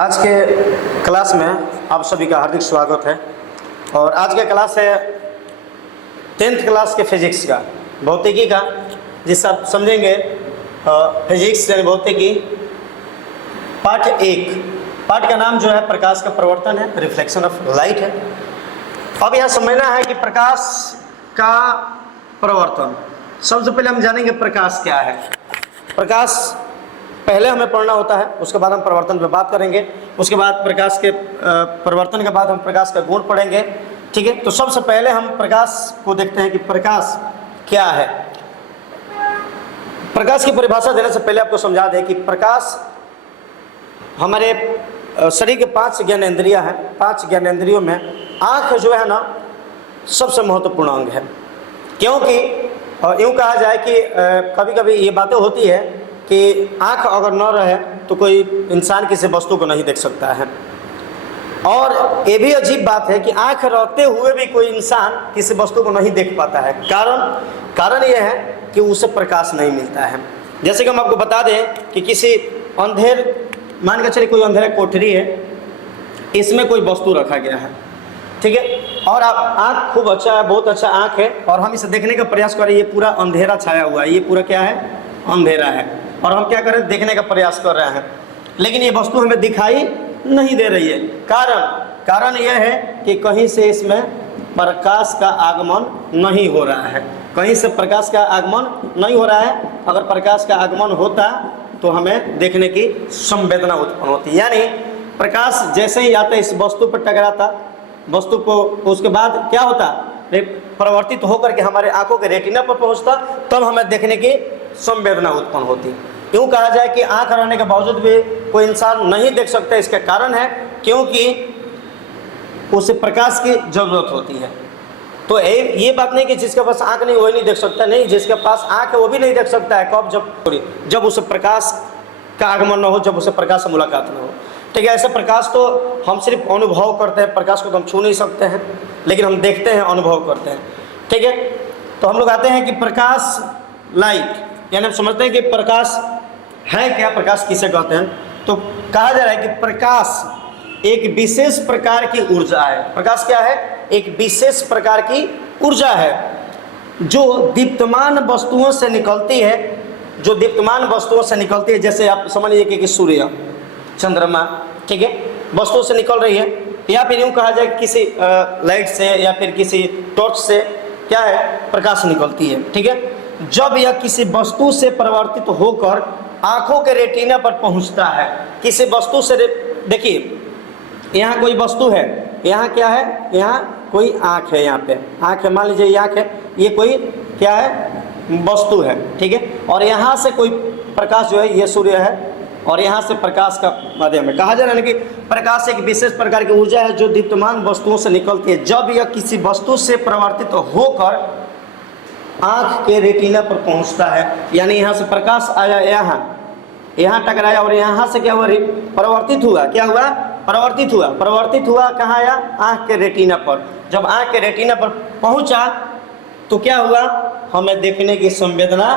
आज के क्लास में आप सभी का हार्दिक स्वागत है। और आज का क्लास है 10th क्लास के फिजिक्स का, भौतिकी का, जिससे आप समझेंगे फिजिक्स यानी भौतिकी पार्ट 1। पार्ट का नाम जो है प्रकाश का प्रवर्तन है, रिफ्लेक्शन ऑफ लाइट है। अब यह समझना है कि प्रकाश का प्रवर्तन, सबसे पहले हम जानेंगे प्रकाश क्या है। प्रकाश पहले हमें पढ़ना होता है, उसके बाद हम प्रवर्तन पे बात करेंगे। उसके बाद प्रकाश के प्रवर्तन के बाद हम प्रकाश का गुण पढ़ेंगे, ठीक है। तो सबसे पहले हम प्रकाश को देखते हैं कि प्रकाश क्या है। प्रकाश की परिभाषा देने से पहले आपको समझा दें कि प्रकाश हमारे शरीर के 5 ज्ञानेंद्रियां हैं। 5 ज्ञानेंद्रियों में आँख जो है ना सबसे महत्वपूर्ण अंग है, क्योंकि यूँ कहा जाए कि कभी कभी ये बातें होती है कि आँख अगर न रहे तो कोई इंसान किसी वस्तु को नहीं देख सकता है। और ये भी अजीब बात है कि आँख रहते हुए भी कोई इंसान किसी वस्तु को नहीं देख पाता है। कारण यह है कि उसे प्रकाश नहीं मिलता है। जैसे कि हम आपको बता दें कि किसी मान के चलिए कोई अंधेरा कोठरी है, इसमें कोई वस्तु रखा गया है, ठीक है। और आप आँख खूब अच्छा है, बहुत अच्छा आँख है, और हम इसे देखने का प्रयास करें, ये पूरा अंधेरा छाया हुआ है, ये पूरा क्या है, अंधेरा है, और हम क्या करें, देखने का प्रयास कर रहे हैं, लेकिन ये वस्तु हमें दिखाई नहीं दे रही है। कारण यह है कि कहीं से इसमें प्रकाश का आगमन नहीं हो रहा है, कहीं से प्रकाश का आगमन नहीं हो रहा है। अगर प्रकाश का आगमन होता तो हमें देखने की संवेदना उत्पन्न होती, यानी प्रकाश जैसे ही आता इस वस्तु पर टकराता, वस्तु को, उसके बाद क्या होता, परिवर्तित होकर के हमारे आंखों के रेटिना पर पहुंचता, तब हमें देखने की संवेदना उत्पन्न होती। यूँ कहा जाए कि आंख रहने के बावजूद भी कोई इंसान नहीं देख सकता, इसका कारण है क्योंकि उसे प्रकाश की जरूरत होती है। तो ये बात नहीं कि जिसके पास आंख नहीं वही नहीं देख सकता, नहीं, जिसके पास आंख है वो भी नहीं देख सकता है। कब? जब उसे प्रकाश का आगमन न हो, जब उसे प्रकाश से मुलाकात न हो, ठीक है। ऐसे प्रकाश तो हम सिर्फ अनुभव करते हैं, प्रकाश को तो हम छू नहीं सकते हैं, लेकिन हम देखते हैं, अनुभव करते हैं, ठीक है। तो हम लोग आते हैं कि प्रकाश, लाइट, यानी हम समझते हैं कि प्रकाश है क्या, प्रकाश किसे कहते हैं। तो कहा जा रहा है कि प्रकाश एक विशेष प्रकार की ऊर्जा है। प्रकाश क्या है? एक विशेष प्रकार की ऊर्जा है जो दीप्तमान वस्तुओं से निकलती है, जो दीप्तमान वस्तुओं से निकलती है। जैसे आप समझ लीजिए कि सूर्य, चंद्रमा, ठीक है, वस्तुओं से निकल रही है, या फिर यूँ कहा जाए किसी लाइट से या फिर किसी टॉर्च से क्या है, प्रकाश निकलती है, ठीक है। जब यह किसी वस्तु से परिवर्तित होकर आंखों के रेटिना पर पहुंचता है, किसी वस्तु से, देखिए यहाँ कोई वस्तु है, यहाँ क्या है, यहाँ कोई आँख है, यहाँ पे आँख है, मान लीजिए ये आँख है, ये कोई क्या है, वस्तु है, ठीक है। और यहाँ से कोई प्रकाश जो है, ये सूर्य है, और यहाँ से प्रकाश का माध्यम है। कहा जा रहा है कि प्रकाश एक विशेष प्रकार की ऊर्जा है जो दीप्तमान वस्तुओं से निकलती है। जब यह किसी वस्तु से परिवर्तित होकर आँख के रेटिना पर पहुँचता है, यानी यहाँ से प्रकाश आया, यहाँ टकराया, और यहाँ से क्या हुआ, परिवर्तित हुआ, क्या हुआ, परिवर्तित हुआ कहाँ आया, आँख के रेटिना पर। जब आँख के रेटिना पर पहुँचा तो क्या हुआ, हमें देखने की संवेदना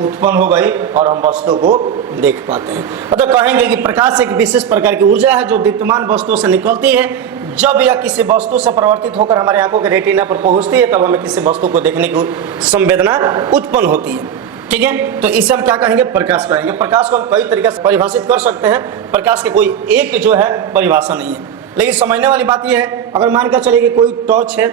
उत्पन्न हो गई और हम वस्तु को देख पाते हैं। मतलब कहेंगे कि प्रकाश एक विशेष प्रकार की ऊर्जा है जो दीप्तमान वस्तुओं से निकलती है। जब यह किसी वस्तु से परिवर्तित होकर हमारे आंखों के रेटिना पर पहुंचती है, तब हमें किसी वस्तु को देखने की संवेदना उत्पन्न होती है, ठीक है। तो इसे हम क्या कहेंगे, प्रकाश कहेंगे। प्रकाश को हम कई तरीके से परिभाषित कर सकते हैं, प्रकाश के कोई एक जो है परिभाषा नहीं है। लेकिन समझने वाली बात यह है, अगर मान कर चलिए कि कोई टॉर्च है,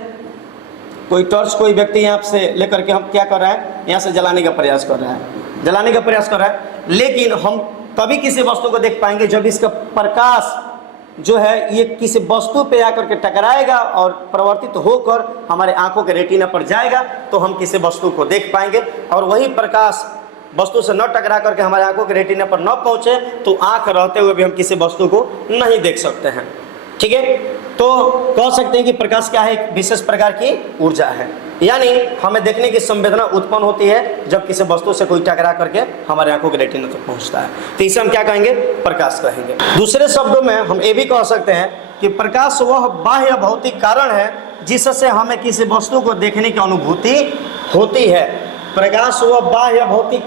कोई व्यक्ति यहाँ से लेकर के हम क्या कर रहा है, यहाँ से जलाने का प्रयास कर रहा है, लेकिन हम तभी किसी वस्तु को देख पाएंगे जब इसका प्रकाश जो है ये किसी वस्तु पे आकर के टकराएगा और परिवर्तित होकर हमारे आंखों के रेटिना पर जाएगा, तो हम किसी वस्तु को देख पाएंगे। और वही प्रकाश वस्तु से न टकरा करके हमारे आंखों के रेटिना पर न पहुंचे तो आंख रहते हुए भी हम किसी वस्तु को नहीं देख सकते हैं, ठीक है। तो कह सकते हैं कि प्रकाश क्या है, एक विशेष प्रकार की ऊर्जा है, यानी हमें देखने की संवेदना उत्पन्न होती है जब किसी वस्तु से कोई टकरा करके हमारे आंखों के रेटिना तक पहुंचता है। तो इसे हम क्या कहेंगे, प्रकाश कहेंगे। दूसरे शब्दों में हम ये भी कह सकते हैं कि प्रकाश वह बाह्य भौतिक कारण है जिससे हमें किसी वस्तु को देखने की अनुभूति होती है। प्रकाश वह बाह्य भौतिक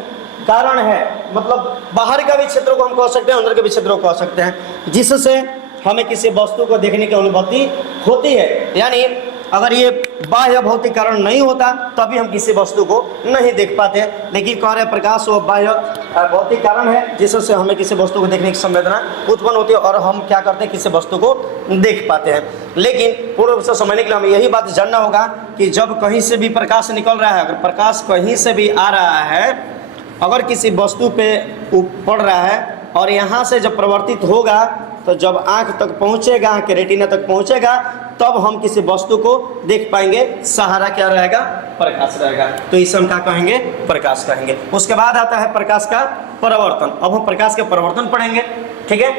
कारण है, मतलब बाहर का भी क्षेत्रों को हम कह सकते हैं, अंदर के भी क्षेत्रों को कह सकते हैं, जिससे हमें किसी वस्तु को देखने की अनुभूति होती है। यानी अगर ये बाह्य भौतिक कारण नहीं होता तभी हम किसी वस्तु को नहीं देख पाते, लेकिन कह रहे प्रकाश वो बाह्य भौतिक कारण है जिससे हमें किसी वस्तु को देखने की संवेदना उत्पन्न होती है और हम क्या करते हैं, किसी वस्तु को देख पाते हैं। लेकिन पूर्ण रूप से समझने के लिए हमें यही बात जानना होगा कि जब कहीं से भी प्रकाश निकल रहा है, अगर प्रकाश कहीं से भी आ रहा है, अगर किसी वस्तु पे पड़ रहा है और यहाँ से जब परिवर्तित होगा तो जब आँख तक पहुँचेगा, आँख के रेटिना तक पहुँचेगा, तब हम किसी वस्तु को देख पाएंगे। सहारा क्या रहेगा? प्रकाश रहेगा। तो इसे हम क्या कहेंगे? प्रकाश कहेंगे। उसके बाद आता है प्रकाश का परावर्तन। अब हम प्रकाश के परावर्तन पढ़ेंगे, ठीक है।